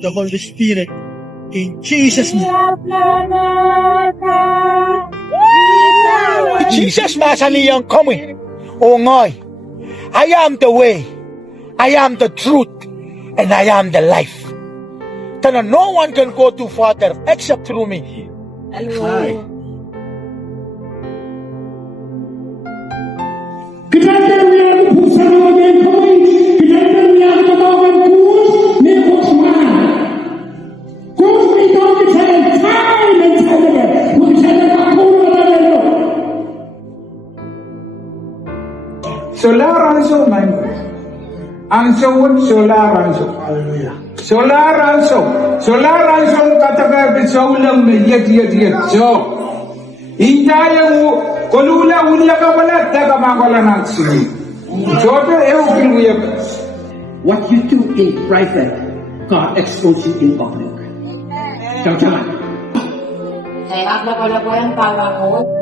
the Holy Spirit. In Jesus' name. Jesus masaniyang kami. O ngay, I am the way, I am the truth, and I am the life. Tana no one can go to Father except through me. Solaranso man. Ang sawon solaranso. Hallelujah. Solaranso kataga bisaulang me yet. So intayang kolula unya kabala taga makola naksini. Jodo eu What you do in private, God exposes you in public. Jangan. Saya lagu-lagu yang tahu.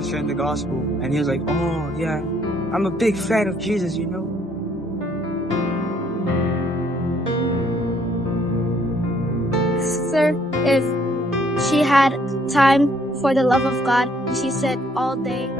Sharing the gospel, and he was like, "Oh yeah, I'm a big fan of Jesus, you know." Sir, if she had time for the love of God, she said all day.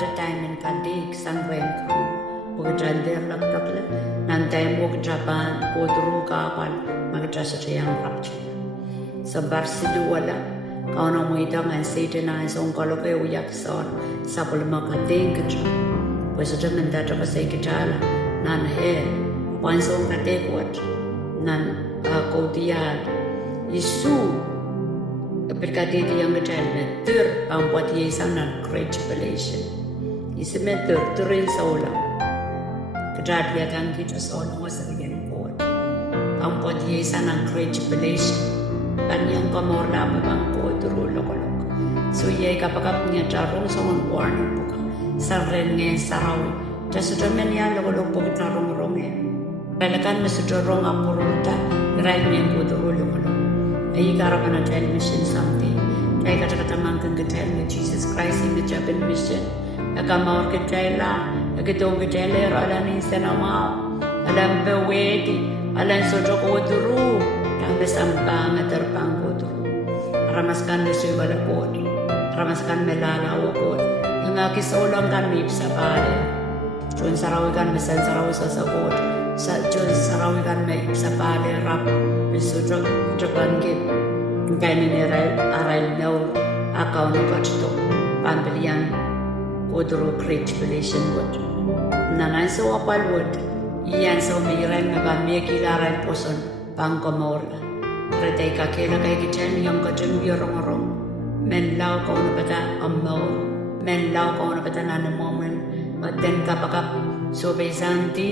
at a time in Kadik, San Renko, Bugjander Lakle, Nantay Mug Japan, Podru Kapal, Magdasrian Rapture. Sa Barsiduala, Kauna Muita and Satan eyes on Koloke Uyakson, Sapul Makating, was a German that of a Sekitala, none hair, one song at Equat, none Kodial, Isu. Berkati di yang kecil, ter pampuat yesan dan great tribulation. Isme terin saulang. Kejadian kita saulang wasarian kuat. Pampuat yesan dan great tribulation. Kan yang kamor na bangko turu lokolok. So ye kapag punya jarong songon warning buka. Sarren nge sarau. Jasudah menya lokolok buka jarong ronge. Balakan mesudorong amurulta. Rai mengko turu lokolok. Ay karapan na tell mission something. Kaya kata-kata mangkang ketell na Jesus Christ in the Japan mission. Nakamaor ketella, nakitong ketella, alam ni sanama, alam bewedi, alam sojo koduru, ang nasampa matarpang koduru. Ramaskan na siya balakod, ramaskan melala wakod, yung akisolang kan mip sa pare. Chun sarawikan mesan sarawi sa sakod, sa chun sarawikan may sa pare rap. Besudang Japan ke kain ini arai nau akau nu kacto pambelian kodro great tribulation word nanai so apal word ian so mirai meba meki larai poson pangkomor retai kakela kai kichen yang kacem yorong men lau kau nu bata amno men lau kau nu bata nan moment baten kapakap so besanti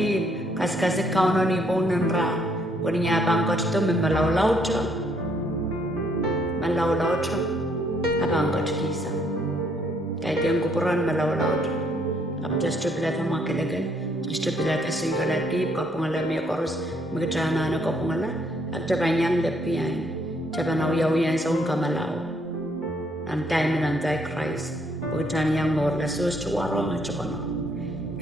kas kau nu ni ponan ra Waninya bangkot itu membalau-lau tu, abangkot kisah. Kaya yang kupuran melau-lau tu, ab just to bila tama kelagan, just to bila kasi kalati, kapungala may koros, magkajana na kapungala, at jabanyan lepian, jabanaw-yawian sa kamalaw. Antay minantay Christ, pagkajana yang morla sus chuwarong at chukano.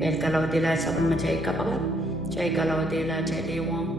Kaya kalau dila sa matay kapagat, chay kalau dila chay liwang,